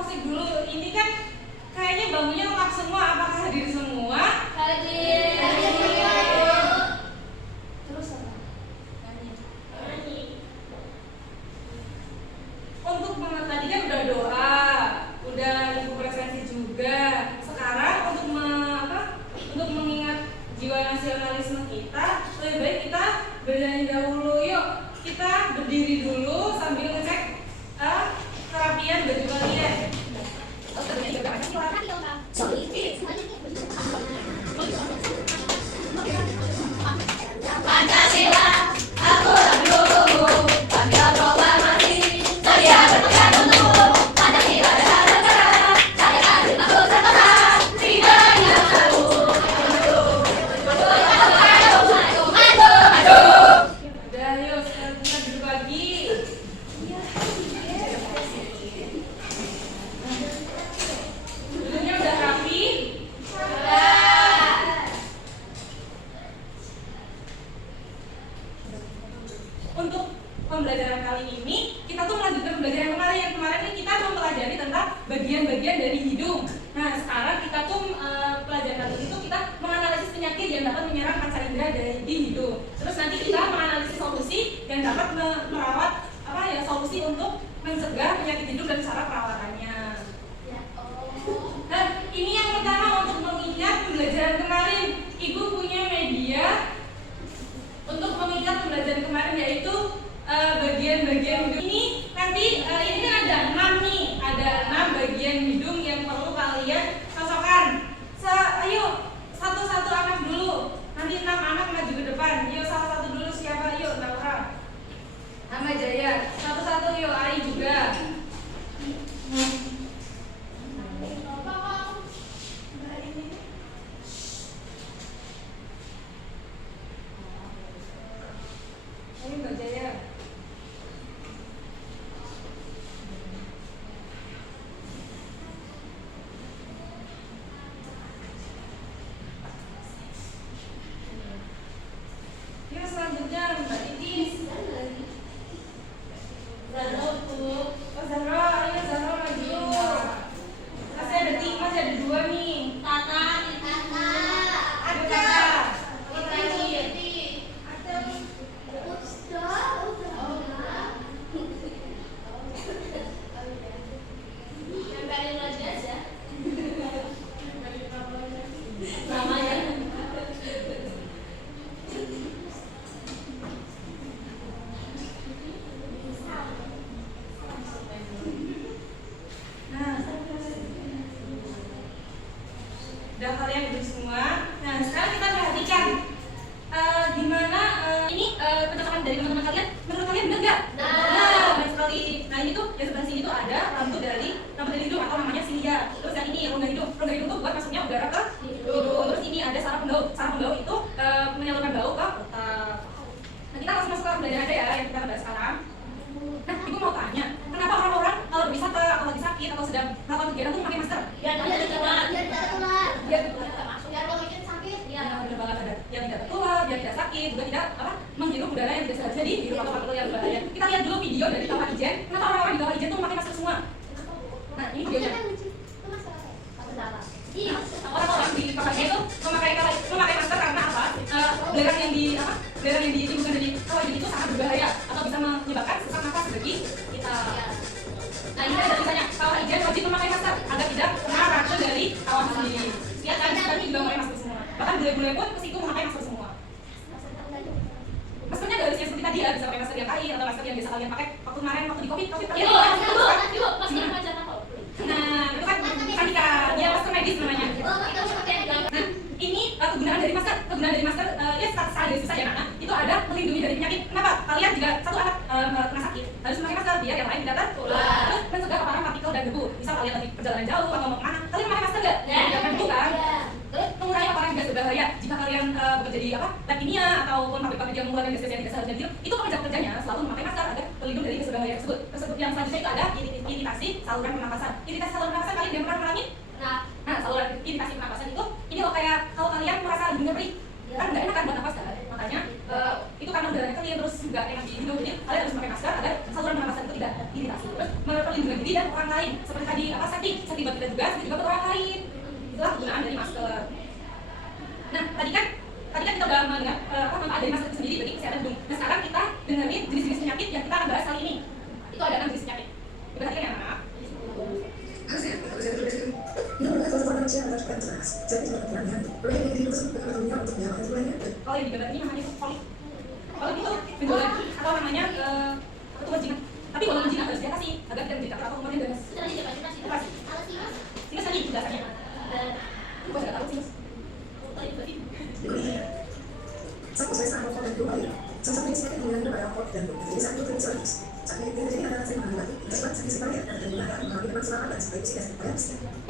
musik dulu. Ini kan kayaknya bangkunya lengkap semua. Apakah hadir semua? Hadir. Terus apa? Nyanyi. Untuk tadi kan udah doa, udah ibu presensi juga. Sekarang untuk mengingat jiwa nasionalisme kita, lebih baik kita bernyanyi dahulu. Yuk, kita berdiri dulu sambil ngecek kerapian baju kalian. Pancasila, aku mendukungmu. Bangga proklamasi, sedia berpegang teguh. Pancasila dan negara, carikan aku semangat, tidak ingin malu. Maju. Udah, yuk sekarang kita duduk lagi. Duduknya udah rapi. Untuk pembelajaran kali ini, kita tuh melanjutkan pembelajaran kemarin. Yang kemarin ini kita mempelajari tentang bagian-bagian dari hidung. Nah, sekarang kita tuh pelajaran kali ini tuh kita menganalisis penyakit yang dapat menyerang panca indera di hidung. Terus nanti kita menganalisis solusi yang dapat merawat solusi untuk mencegah penyakit hidung dan cara perawatannya. Nah, ini yang pertama untuk mengingat pembelajaran kemarin. Ibu punya media untuk mengingat pembelajaran kemarin, yaitu bagian-bagian hidung. Ini nanti ini kan ada 6 nih, ada 6 bagian hidung yang perlu kalian cocokkan. Ayo satu-satu anak dulu. Nanti 6 anak maju ke depan. Yuk salah satu dulu, siapa? Yuk Naura, Ahmad Jaya. Satu-satu yuk, Ari juga. Ayo Mbak Jaya. Yuk selanjutnya Mbak Titis. Zahra, ayo Zahra maju. Masih ada 2 nih. Tata. Ada Kak. Nempelin lagi aja. Namanya. Nah, udah kalian duduk semua. Nah, sekarang kita perhatikan gimana ini pencocokan dari teman-teman kalian. Menurut kalian benar nggak? Nah, baik sekali. Nah, ini tuh yang sebelah sini tuh ada rambut dari hidung atau namanya silia. Terus yang ini rongga hidung. Rongga hidung tuh buat masuknya udara ke hidung. Terus ini ada saraf pembaut. Saraf pembaut itu menyalurkan bau ke otak. Nah, kita langsung masuk ke pembelajaran aja ya yang kita bahas sekarang. Nah, ibu mau tanya, kenapa orang-orang kalau berwisata atau lagi sakit atau sedang melakukan kegiatan tuh pakai masker? Biar tidak tertular. Biar Biar kalau bikin sakit. ya benar banget, ada yang tidak tertular, biar tidak sakit, juga tidak menghirup udara yang tidak seharusnya dihirup atau partikel yang berbahaya. Kita lihat dulu video dari Kawah Ijen. Kenapa orang-orang di Kawah Ijen tuh memakai masker semua? Nah, ini videonya. Orang-orang di Kawah Ijen tuh memakai masker karena apa? Belerang yang ditimbulkan dari Kawah Ijen itu sangat berbahaya atau bisa menyebabkan sesak nafas bagi kita. Nah, ini ada tulisannya, Kawah Ijen wajib memakai masker agar tidak kena racun dari kawah sendiri. Lihat kan, kami juga memakai masker semua. Bahkan bule-bule pun ke situ memakai masker semua. Maskernya nggak harus yang seperti tadi ya, bisa pakai masker yang kain atau masker yang biasa kalian pakai waktu kemarin waktu di COVID Masker wajah apa? Nah, itu kan sandikan, ya masker medis namanya. Nah, ini kegunaan dari masker ya secara garis besar ya Nana, itu ada melindungi dari penyakit. Kenapa? Kalian jika satu anak kena sakit harus memakai masker biar yang lain tidak tertular. Terus mencegah paparan partikel dan debu. Misal kalian lagi perjalanan jauh atau mau kemana, kalian memakai masker nggak? Ya, jangan debu kan. Terus mengurangi paparan gas berbahaya. Jika kalian bekerja di lab kimia ataupun pabrik-pabrik yang mengeluarkan gas yang tidak seharusnya dihirup, itu pekerja-pekerjanya selalu memakai masker agar terlindung dari gas berbahaya tersebut. Yang selanjutnya itu ada iritasi saluran pernapasan. Iritasi saluran pernapasan kalian yang pernah mengalami? Nah, saluran iritasi pernapasan itu ini loh, kayak kalau kalian merasa hidungnya perih, kan nggak enak kan buat nafas kan? Makanya itu karena udaranya kalian terus nggak enak di hidung, jadi kalian harus pakai masker agar saluran pernapasan itu tidak iritasi. Terus melindungi diri dan orang lain seperti tadi itulah penggunaan dari masker. Nah, tadi kan kita udah mendengar manfaat dari masker itu sendiri bagi kesehatan hidung. Nah, sekarang kita dengerin jenis-jenis penyakit yang kita akan bahas kali ini. Itu ada 6 jenis penyakit. Diperhatikan ya, anak-anak. Kalau yang digambar ini namanya polit. Polit itu benjolan atau namanya ketuban jinak. Tapi walaupun jinak harus diatasi agar tidak menjadi atau kemudian ganas. Sinus tadi dasarnya. Gua sudah tahu sinus.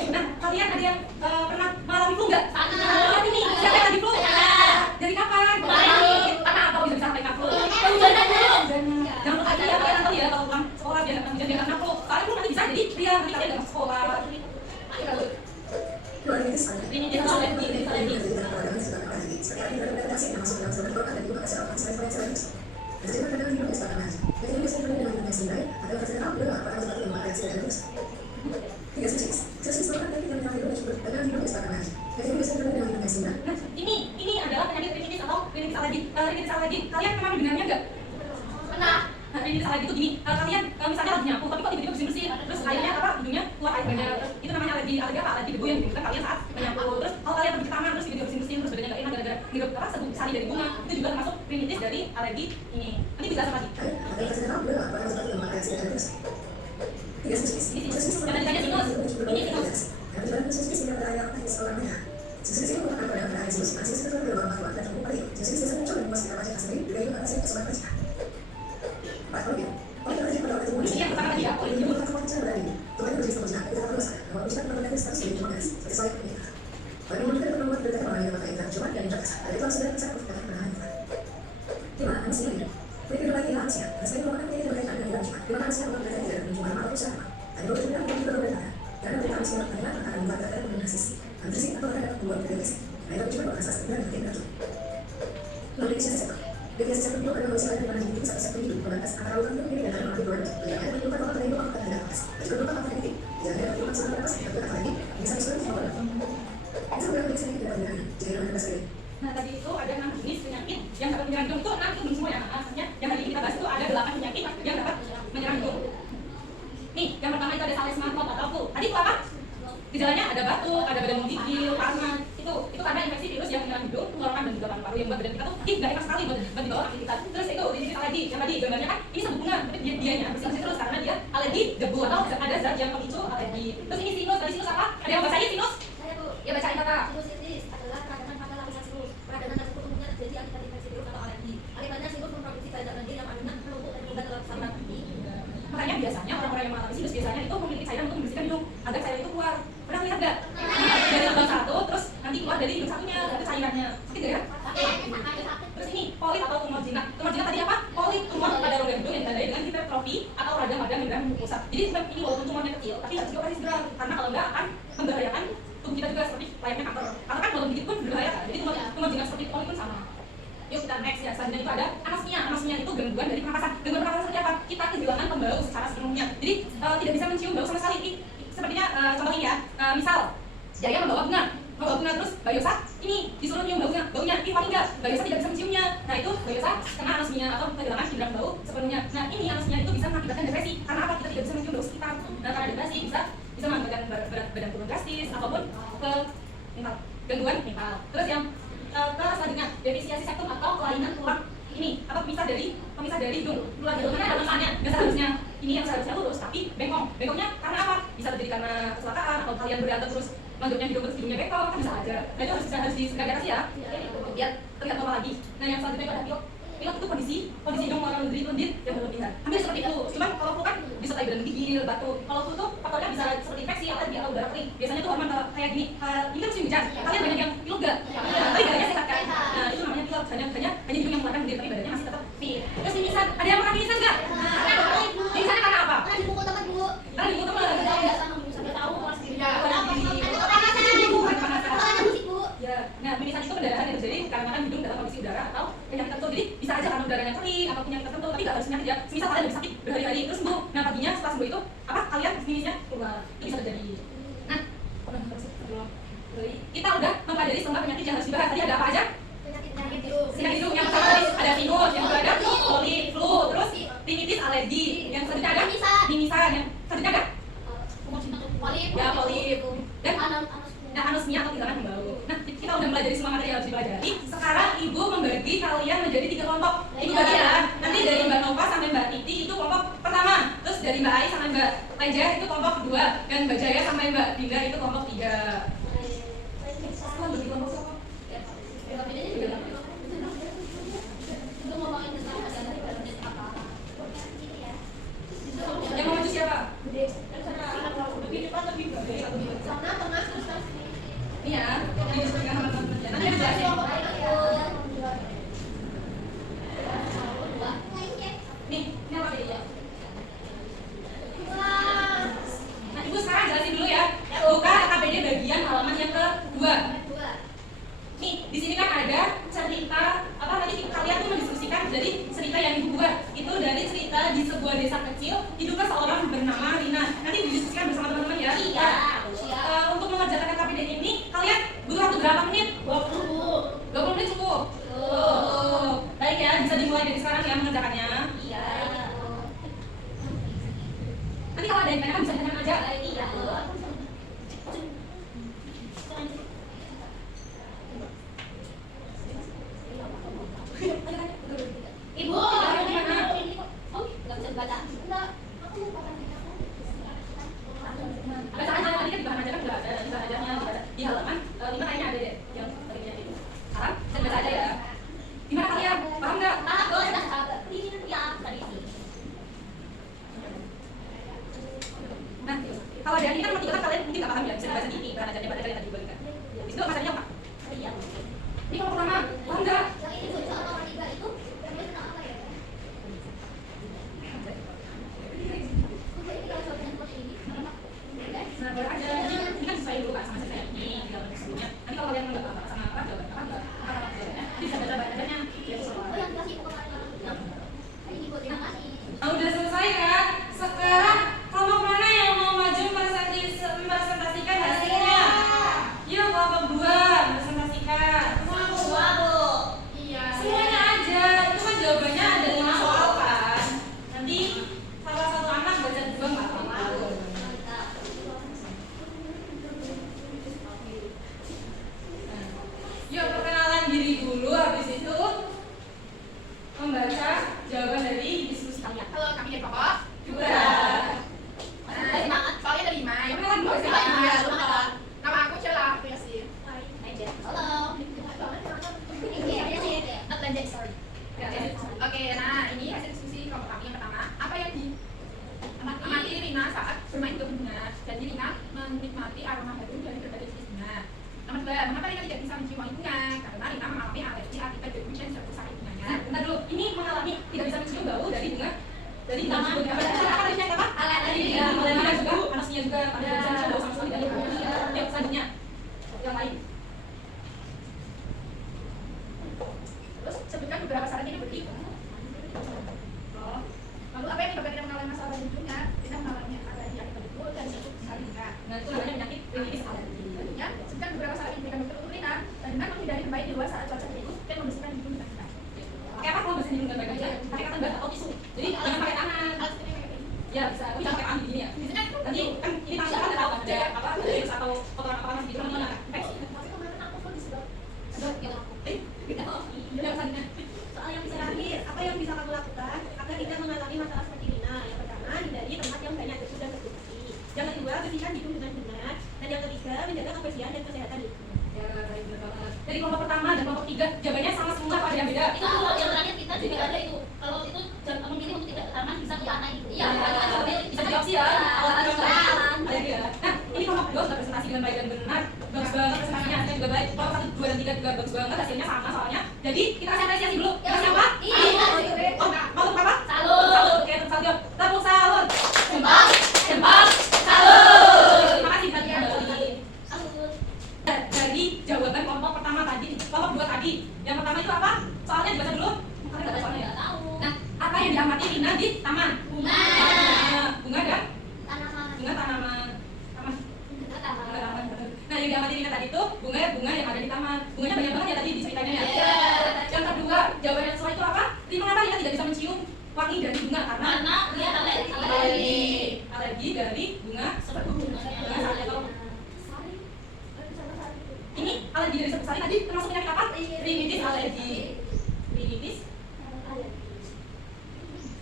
Nah, kalian ada yang pernah mengalami flu nggak? Saat ini, siapa yang lagi flu? Dari kapan? Karena apa bisa sampai flu? Jangan lupa ya, kalian tahu ya kalau pulang sekolah biar nggak hujan biar nggak flu. Soalnya flu nanti bisa jadi dia nanti kalian nggak masuk sekolah. Ini dia soal lagi. Nah, ini adalah penyakit rinitis atau rinitis alergi. Kalian pernah mendengarnya nggak? Pernah. Nah, rinitis alergi itu gini, kalian misalnya lagi nyapu, tapi kok tiba-tiba bersin-bersin, terus airnya hidungnya keluar air banyak, itu namanya alergi apa? Alergi debu yang ditimbulkan kalian saat menyapu. Terus kalau kalian pergi ke taman, terus tiba-tiba bersin-bersin, terus badannya nggak enak gara-gara ngirup sari dari bunga, itu juga termasuk rinitis dari alergi ini. Nanti bisa sama lagi. Jangan ditanya sinus, ini sinus. Ini yang pertama tadi ya, Nah, tadi itu ada 6 jenis penyakit yang dapat menyerang hidung. Itu 6 itu belum semua ya, maksudnya yang hari ini kita bahas itu ada 8 penyakit yang dapat menyerang hidung. Nih, yang pertama itu ada salesma atau flu. Tadi itu apa? Gejalanya ada batuk, ada badan menggigil, asma. Itu karena infeksi virus yang menyerang hidung, tenggorokan dan juga paru-paru yang membuat badan kita tuh nggak enak sekali buat dibawa aktivitas. Terus itu jenis alergi yang tadi gambarnya kan ini sabut bunga, tapi dianya bersih terus karena dia alergi debu atau ada zat yang memicu alergi. Terus ini sinus, tadi sinus apa? Ada yang bacain sinus? Ya bacain kata. Sinusitis adalah peradangan pada lapisan sinus. Peradangan tersebut umumnya terjadi akibat infeksi virus atau alergi. Akibatnya sinus memproduksi cairan lendir yang akhirnya menumpuk dan juga dalam saluran hati. Makanya biasanya orang-orang yang mengalami sinus biasanya itu memiliki cairan untuk membersihkan hidung agar cairan itu keluar. Pernah lihat nggak? Dari lubang satu, terus nanti keluar dari hidung satunya, itu cairannya. Sakit nggak ya? Terus ini polit atau tumor jinak. Tumor jinak tadi apa? Polit, tumor pada rongga hidung yang ditandai dengan hipertrofi atau radang-radang membran pusat. Jadi ini walaupun tumornya kecil, tapi harus dioperasi segera karena kalau nggak akan membahayakan tubuh kita juga seperti layaknya kanker. Karena kan kalau begitu pun berbahaya kan. Jadi tumor jinak seperti polit pun sama. Yuk kita next ya, selanjutnya itu ada anosmia. Anosmia itu gangguan dari pernapasan. Gangguan pernapasan seperti apa? Kita kehilangan pembau secara sepenuhnya. Jadi tidak bisa mencium bau sama sekali. Sepertinya contoh ini ya, misal Jaya membawa bunga terus Mbak Yosa ini disuruh nyium baunya, paling enggak Mbak Yosa tidak bisa menciumnya. Nah itu Mbak Yosa kena anosmia atau kehilangan indera bau sepenuhnya. Nah ini anosmia itu bisa mengakibatkan depresi. Karena apa? Kita tidak bisa mencium bau sekitar. Nah karena depresi bisa mengakibatkan berat badan turun drastis ataupun ke mental, gangguan mental. Terus yang ke selanjutnya defisiasi septum atau kelainan tulang ini apa pemisah dari hidung. Tulang hidung kan ada lengannya, nggak seharusnya ini yang seharusnya lurus tapi bengkongnya karena apa? Bisa terjadi karena kecelakaan atau kalian berantem terus manggilnya hidung terus hidungnya bengkok kan bisa aja. Nah itu harus diatasi ya, biar terlihat normal lagi. Nah yang selanjutnya itu ada pilek. Pilek itu kondisi hidung orang lendir yang berlebihan. Hampir seperti itu. Cuman kalau flu kan disertai badan menggigil, batuk. Kalau flu tuh faktornya bisa seperti infeksi, alergi atau udara kering. Biasanya tuh hormon kayak gini. Ini kan musim hujan. Kalian banyak yang pilek nggak? Tapi badannya sehat kan? Nah itu namanya pilek. Hanya hidung yang mengeluarkan lendir tapi badannya masih tetap fit. Terus mimisan, ada yang pernah mimisan nggak? Mimisannya karena apa? Karena dipukul teman bu. Karena dipukul teman. Nggak sama mimisan, nggak tahu kelas diri. Ya, nah mimisan itu pendarahan yang terjadi karena hidung dalam kondisi udara atau penyakit tertentu. Jadi bisa aja karena udaranya kering atau penyakit tertentu, tapi nggak harus penyakit ya. Misal kalian lagi sakit berhari-hari terus sembuh, nah paginya setelah sembuh itu apa? Kalian mimisnya keluar, itu bisa terjadi. Nah, penyakit yang harus dibahas. Tadi ada apa aja? Penyakit Hidung. Yang pertama ada sinus, yang kedua ada polip, flu, terus rinitis, alergi. Yang selanjutnya ada mimisan. Yang selanjutnya ada polip. ya polip. Dan Anosmia. anosmia atau kehilangan bau. Nah, kita udah melajari semua materi yang harus dipelajari. Sekarang ibu membagi kalian menjadi 3 kelompok. Ibu bagi ya. Nanti dari Mbak Nova sampai Mbak Titi itu kelompok pertama. Terus dari Mbak Ai sampai Mbak Leja itu kelompok kedua. Dan Mbak Jaya sampai Mbak Dinda itu kelompok 3. Setelah bagi kelompok kelompok. Yang mau maju siapa? Ini ya, didiskusikan sama teman-teman. Nanti ada jelasin. Nih, ini apa bedanya? Nah, ibu sekarang jelasin dulu ya. Buka KPD bagian halaman yang kedua. Nih, di sini kan ada cerita apa nanti kalian tuh mendiskusikan. Jadi cerita yang ibu buat itu dari cerita di sebuah desa kecil hiduplah seorang bernama Rina. Nanti didiskusikan bersama teman-teman ya. Iya. Untuk mengerjakan KPD ini kalian butuh waktu berapa menit? 20 menit cukup. Baik ya, bisa dimulai dari sekarang ya mengerjakannya. Iya. Nanti kalau ada yang tanya kan bisa ditanyakan aja. Iya. Ibu, ini kok nggak bisa dibaca. Enggak, aku mau pakai Baca aja, tadi kan di bahan aja kan udah ada, di bahan ajarnya di halaman 5 kayaknya ada deh yang tadinya itu. Sekarang saya baca aja ya. Gimana kalian? Paham nggak? ini ya tadi sih. Nah, kalau dari ini kan nomor 3 kan kalian mungkin nggak paham ya, bisa dibaca di bahan ajarnya bahan ajar yang tadi diberikan. Di situ materinya apa? Iya. Ini kelompok pertama, paham nggak? Yang ini bocah nomor 3 itu yang dia tentang apa ya? Ini kalau soalnya seperti ini, Nah, boleh aja. Ini kan sesuai dulu kan sama saya ini di dalam sebelumnya. Nanti kalau kalian nggak apa sama apa jawaban apa jawabannya, bisa baca bahan ajarnya. oh yang kasih ibu kemarin. Ini ibu terima kasih. Udah selesai kan? Sekarang kelompok mana yang mau maju presentasikan hasilnya? Yuk kelompok 2 presentasikan. Semua bu. Iya. Semuanya aja. Itu kan jawabannya ada 5 soal kan. Nanti salah satu anak baca 2 nggak apa-apa. Yuk perkenalan diri dulu, habis itu membaca jawaban dari diskusi kalian. Halo, kami dari Pokok. Juga. Semangat. Soalnya ada 5. Yang Perkenalan dulu sih. Iya, nama aku Cela. Terima kasih. Halo. Sorry. Oke, nah ini hasil diskusi kelompok kami yang pertama. Apa yang diamati Rina saat bermain ke bunga? Jadi Rina menikmati aroma harum dari berbagai jenis bunga. Nomor 2, mengapa Rina tidak bisa mencium wangi bunga? Karena Rina mengalami alergi akibat debu dan zat sari bunganya. Bentar dulu, ini mengalami tidak bisa mencium bau dari bunga dari taman. Apa tadinya apa? Alergi. Alergi juga, panasnya juga, ada bisa mencium bau sama sekali dari bunga. Yuk selanjutnya yang lain. Terus sebutkan beberapa syarat yang berikut. Lalu apa yang menyebabkan Rina mengalami masalah pada bunga? Rina mengalami alergi akibat debu dan zat sari bunga. Nah itu namanya penyakit rinitis alergi. Selanjutnya, sebutkan beberapa syarat yang diberikan dokter untuk Rina dan Rina menghindari bermain di luar saat cuaca buruk dan membersihkan hidung dengan baik. Kayak apa kalau bersihin hidung dan baik aja? Pakai cotton bud atau tisu. Jadi jangan pakai tangan. Ya bisa, tapi jangan pakai tangan begini ya. Nanti kan ini tangan kita nggak tahu kan ada apa virus atau kotoran apa masih gitu namanya infeksi. Yang selanjutnya. Soal yang bisa terakhir, apa yang bisa kamu lakukan agar tidak mengalami masalah seperti Rina? Yang pertama, hindari tempat yang banyak debu dan berfungsi. Yang kedua, bersihkan hidung dengan benar. Dan yang ketiga, menjaga kebersihan dan kesehatan hidung. Ya, baik, benar banget. Jadi kelompok pertama dan kelompok 3 jawabannya sama semua apa ada yang beda? Itu dulu yang terakhir kita juga ada itu. Kalau itu jangan memilih untuk tidak ke taman bisa ke mana itu. Iya. Bisa jadi opsi ya. Ada ya. Nah, ini kelompok 2 sudah presentasi dengan baik dan benar. Bagus banget presentasinya, hasilnya juga baik. Kelompok 1, 2, dan 3 juga bagus banget, hasilnya sama soalnya. Jadi kita kasih apresiasi dulu. Kita siapa? Oh, makhluk apa? Salut. Oke, salut. Tepuk salut. Jempol, salut. Terima kasih tadi dari jawaban kelompok pertama tadi, kelompok 2 tadi. Yang pertama itu apa? Soalnya dibaca dulu. Kalian nggak tahu soalnya ya? Nah, apa yang diamati Rina di taman? Bunga. Bunga dan Tanaman. bunga tanaman. Nah, yang diamati Rina tadi itu bunga yang ada di taman. Bunganya terdiri dari 10 salin tadi termasuk penyakit apa? Rinitis alergi. Rinitis.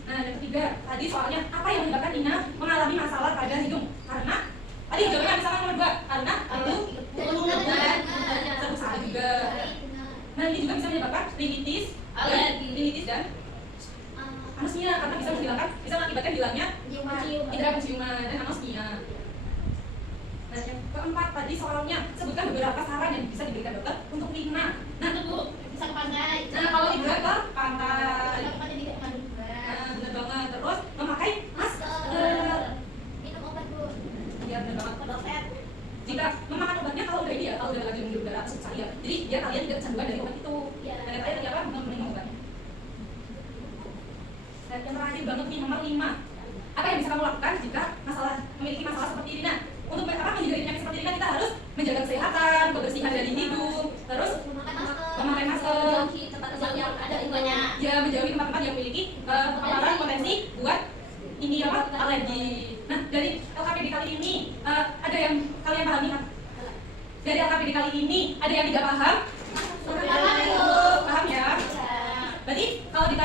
Nah, yang ketiga, tadi soalnya apa yang menyebabkan Nina mengalami masalah pada hidung? Karena tadi jawabnya misalkan nomor 2, karena serbuk salah juga. Nah, ini juga bisa menyebabkan rinitis, rinitis dan anosmia karena bisa mengakibatkan hilangnya indera penciuman dan anosmia. Nah, yang keempat tadi soalnya sebutkan beberapa saran yang bisa diberikan dokter untuk Nina. Nah, bisa ke pantai. nah kalau liburan ke pantai. Kalau tempatnya tidak mengandung Bener banget, terus memakai masker. minum obat bu. Iya bener banget. Ke dokter. Jika memakan obatnya kalau udah ini ya, kalau udah lagi minum udara susah ya. Jadi biar kalian tidak kecanduan dari obat itu. Iya. Dan yang terakhir apa? Minum obatnya. Dan yang terakhir banget nih nomor 5. Apa yang bisa kamu lakukan jika memiliki masalah seperti ini? Nah, untuk menghindari penyakit seperti ini kan kita harus menjaga kesehatan, kebersihan dari hidung, terus memakai masker. Menjauhi tempat-tempat yang ada limbahnya. Ya, menjauhi tempat-tempat yang memiliki paparan potensi buat ini apa alergi. Nah, dari LKPD kali ini ada yang kalian pahami kan? Dari LKPD kali ini ada yang tidak paham? Paham ya? Berarti kalau ibu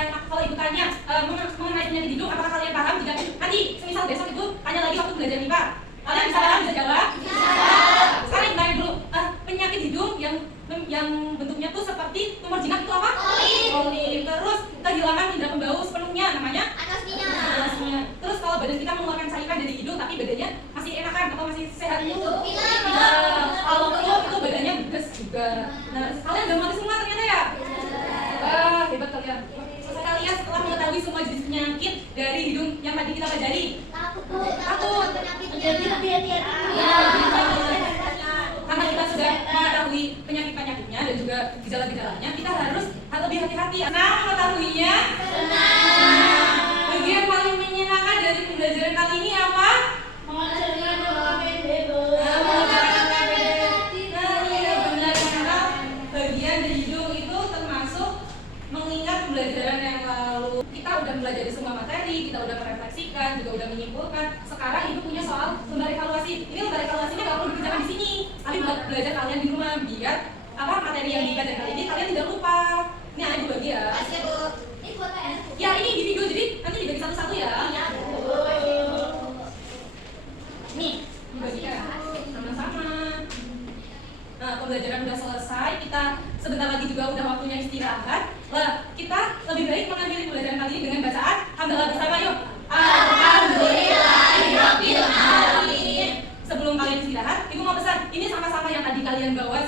tanya mengenai penyakit hidung, apakah kalian paham? Jika nanti semisal besok ibu tanya lagi waktu belajar MIPA, kalian bisa jawab? Sekarang ibu tanya dulu, penyakit hidung yang bentuknya tuh seperti tumor jinak itu apa? Polip. Terus kehilangan indera pembau sepenuhnya namanya anosmia. Terus kalau badan kita mengeluarkan cairan dari hidung tapi badannya masih enakan atau masih sehat itu kalau flu itu badannya bugas juga. Nah, kalian udah mengerti semua ternyata ya? Wah, hebat kalian. Selesai kalian setelah mengetahui semua jenis penyakit dari hidung yang tadi kita pelajari. Takut. Menjadi lebih hati-hati. Karena kita sudah mengetahui penyakit-penyakitnya dan juga gejala-gejalanya, kita harus lebih hati-hati. Nah, mengetahuinya. Bagian paling menyenangkan dari pembelajaran kali ini apa? Mengajarkan LKPD bu. Mengajarkan LKPD. Nah, iya benar karena bagian dari hidung itu termasuk mengingat pembelajaran yang lalu. Kita udah belajar semua materi, kita udah merefleksikan, juga udah menyimpulkan. Sekarang ibu punya soal lembar evaluasi. Ini lembar evaluasinya nggak perlu dikerjakan di sini, tapi buat belajar kalian di rumah biar apa materi yang dipelajari kali ini kalian tidak lupa. Ini ibu bagi ya. Kasih bu. Ini buat PS. Ya ini di video jadi nanti dibagi satu-satu ya. Iya bu. Nih dibagikan sama-sama. Nah pembelajaran udah selesai, kita sebentar lagi juga udah waktunya istirahat. Lah kita lebih baik mengakhiri pembelajaran kali ini dengan bacaan hamdalah bersama yuk. Alhamdulillahirobbilalamin. Sebelum kalian istirahat, ibu mau pesan ini sama-sama yang tadi kalian bawa